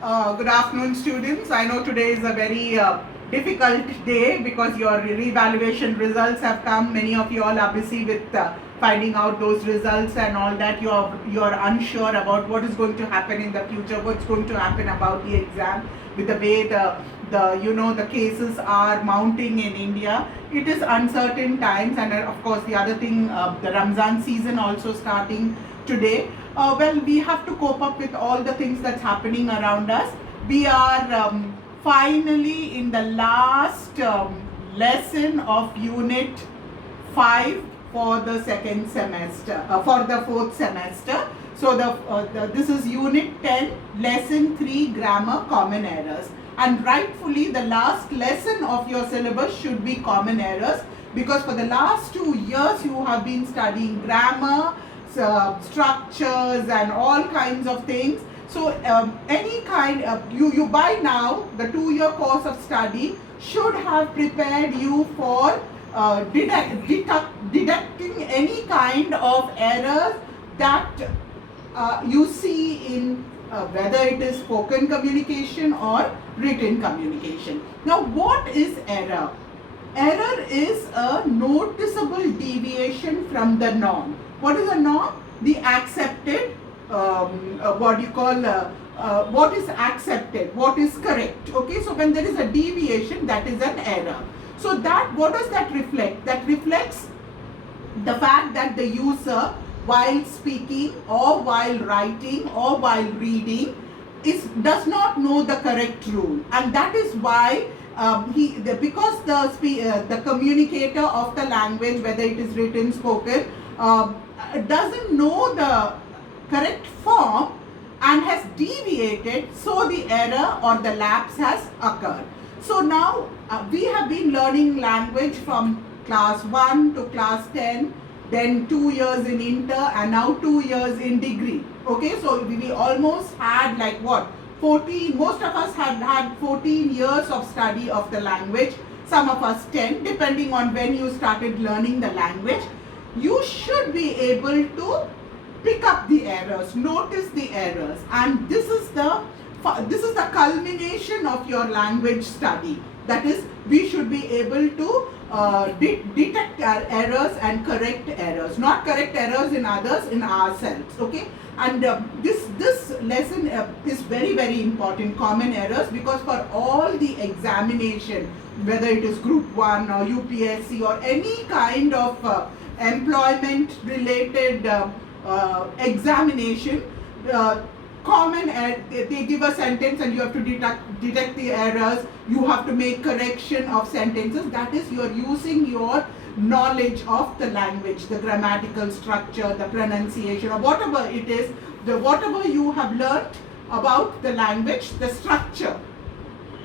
Good afternoon, students. I know today is a very difficult day because your revaluation results have come. Many of you all are busy with finding out those results and all that. You're unsure about what is going to happen in the future, what's going to happen about the exam with the way the cases are mounting in India. It is uncertain times, and of course the other thing, the Ramzan season also starting today. Well, we have to cope up with all the things that's happening around us. We are finally in the last lesson of Unit 5 for the second semester, for the fourth semester. So this is Unit 10, Lesson 3, Grammar, Common Errors. And rightfully, the last lesson of your syllabus should be Common Errors, because for the last 2 years you have been studying grammar, structures and all kinds of things. So any kind of, you by now, the 2-year course of study should have prepared you for deducting any kind of errors that you see in whether it is spoken communication or written communication. Now, what is error? Error is a noticeable deviation from the norm. What is a norm? The accepted, what is accepted, what is correct. Okay, so when there is a deviation, that is an error. So what does that reflect? That reflects the fact that the user, while speaking or while writing or while reading, does not know the correct rule, and that is why because the communicator of the language, whether it is written, spoken, doesn't know the correct form and has deviated, so the error or the lapse has occurred. So now we have been learning language from class 1 to class 10, then 2 years in inter, and now 2 years in degree. Okay, so we almost had like what, 14, most of us had 14 years of study of the language, some of us 10, depending on when you started learning the language. You should be able to pick up the errors, notice the errors, and this is the culmination of your language study. That is, we should be able to detect our errors and correct errors, not correct errors in others, in ourselves. Okay, and this lesson is very, very important, common errors, because for all the examination, whether it is Group 1 or UPSC or any kind of employment related examination, they give a sentence and you have to detect the errors. You have to make correction of sentences. That is, you are using your knowledge of the language, the grammatical structure, the pronunciation, or whatever it is, whatever you have learnt about the language, the structure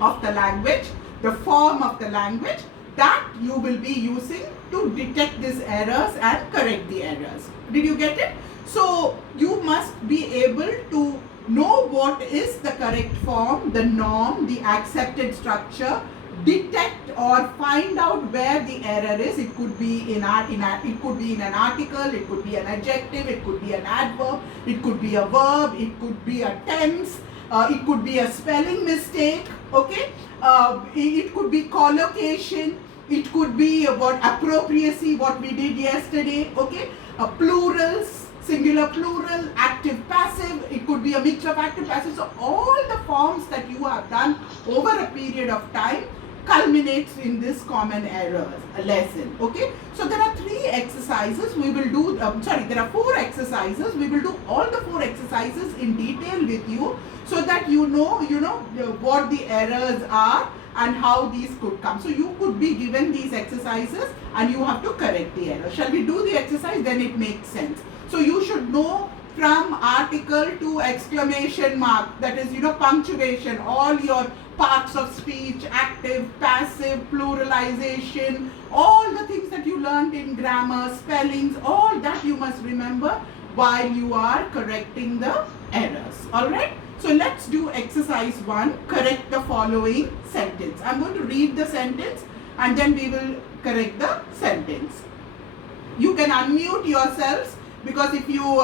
of the language, the form of the language, that you will be using to detect these errors and correct the errors. Did you get it? So you must be able to know what is the correct form, the norm, the accepted structure, detect or find out where the error is. It could be it could be in an article, it could be an adjective, it could be an adverb, it could be a verb, it could be a tense, it could be a spelling mistake. Okay, it could be collocation, it could be about appropriacy, what we did yesterday. Okay, plurals, singular, plural, active, passive, it could be a mix of active, passive. So all the forms that you have done over a period of time culminates in this common errors lesson. Okay, so there are 3 exercises we will do, there are 4 exercises. We will do all the 4 exercises in detail with you, so that you know what the errors are and how these could come. So you could be given these exercises and you have to correct the error. Shall we do the exercise? Then it makes sense. So you should know from article to exclamation mark, that is, punctuation, all your parts of speech, active, passive, pluralization, all the things that you learned in grammar, spellings, all that you must remember while you are correcting the errors. Alright? So let's do exercise 1, correct the following sentence. I'm going to read the sentence and then we will correct the sentence. You can unmute yourselves, because if you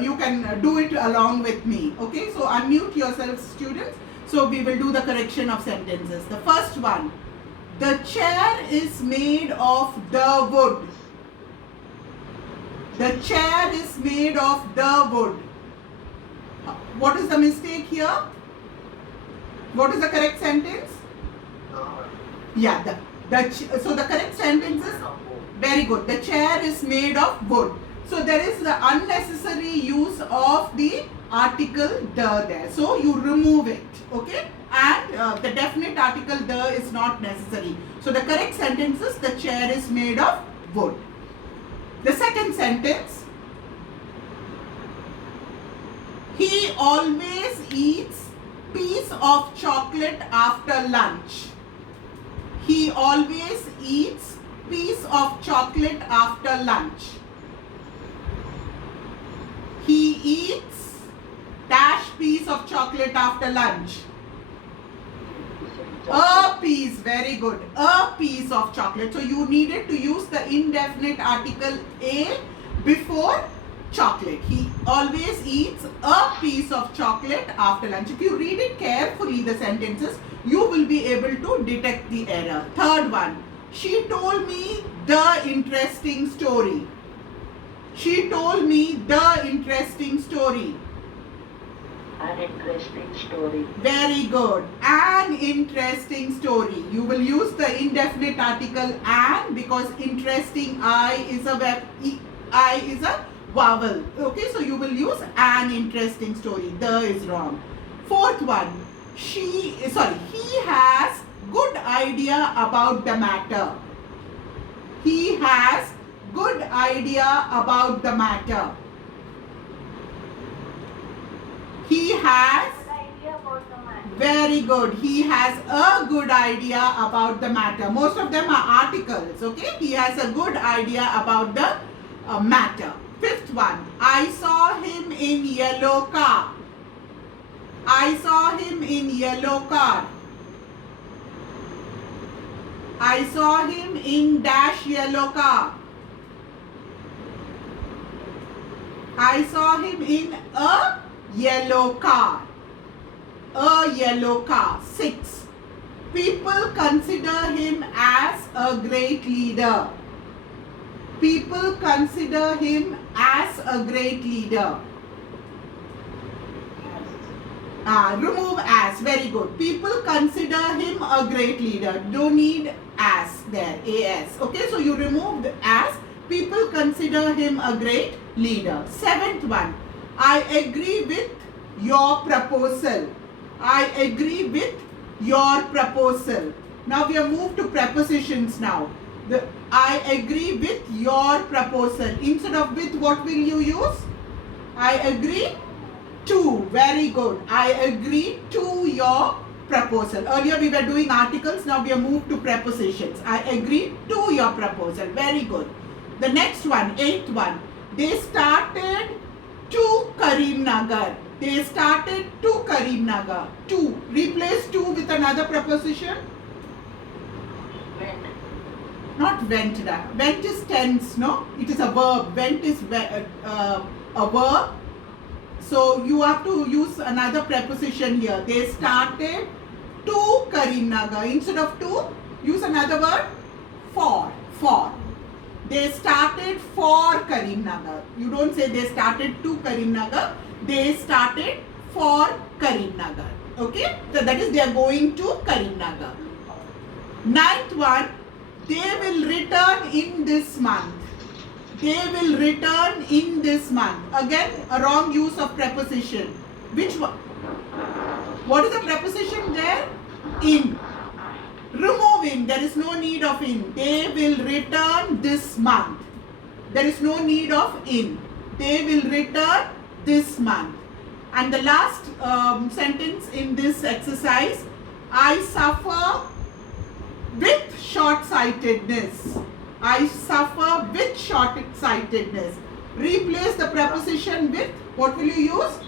you can do it along with me. Okay, so unmute yourselves, students. So we will do the correction of sentences. The first one, the chair is made of the wood. The chair is made of the wood. What is the mistake here? What is the correct sentence? Yeah, so the correct sentence is, very good, the chair is made of wood. So there is the unnecessary use of the article the there. So you remove it, okay? And the definite article the is not necessary. So the correct sentence is, the chair is made of wood. The second sentence, he always eats piece of chocolate after lunch. He always eats piece of chocolate after lunch. He eats dash piece of chocolate after lunch. A piece, very good. A piece of chocolate. So you needed to use the indefinite article a before chocolate. He always eats a piece of chocolate after lunch. If you read it carefully, the sentences, you will be able to detect the error. Third one, she told me the interesting story. She told me the interesting story. An interesting story. Very good. An interesting story. You will use the indefinite article an because interesting I is a vowel. Okay, so you will use an interesting story. The is wrong. Fourth one. He has good idea about the matter. He has good idea about the matter. He has, very good, he has a good idea about the matter. Most of them are articles, okay? He has a good idea about the matter. Fifth one, I saw him in yellow car. I saw him in yellow car. I saw him in dash yellow car. I saw him in a yellow car. A yellow car. 6. People consider him as a great leader. People consider him as a great leader. Remove as. Very good. People consider him a great leader. Don't need as there. As. Okay, so you remove the as. People consider him a great leader. 7th one. I agree with your proposal. I agree with your proposal. Now we have moved to prepositions now. I agree with your proposal. Instead of with, what will you use? I agree to. Very good. I agree to your proposal. Earlier we were doing articles. Now we have moved to prepositions. I agree to your proposal. Very good. The next one, 8th one. They started to Karimnagar. They started to Karimnagar. To. Replace to with another preposition. Went. Not went. Went is tense, no? It is a verb. Went is a verb. So you have to use another preposition here. They started to Karimnagar. Instead of to, use another word. For. For. They started for Karimnagar. You don't say they started to Karimnagar. They started for Karimnagar. Okay? So that is they are going to Karimnagar. 9th one. They will return in this month. They will return in this month. Again, a wrong use of preposition. Which one? What is the preposition there? In. Remove in. There is no need of in. They will return this month. There is no need of in. They will return this month. And the last sentence in this exercise, I suffer with short-sightedness. I suffer with short-sightedness. Replace the preposition with, what will you use?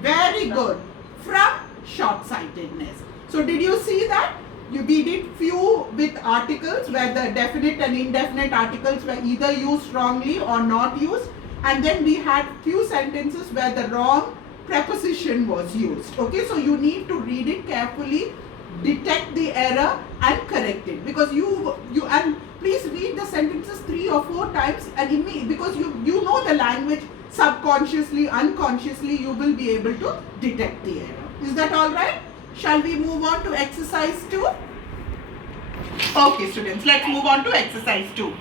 Very good. From short-sightedness. So did you see that? We did few with articles where the definite and indefinite articles were either used wrongly or not used. and then we had few sentences where the wrong preposition was used. Okay, so you need to read it carefully, detect the error and correct it, because you and please read the sentences 3 or 4 times, and because you know the language subconsciously, unconsciously, you will be able to detect the error. Is that all right? Shall we move on to exercise 2? Okay students, let's move on to exercise 2.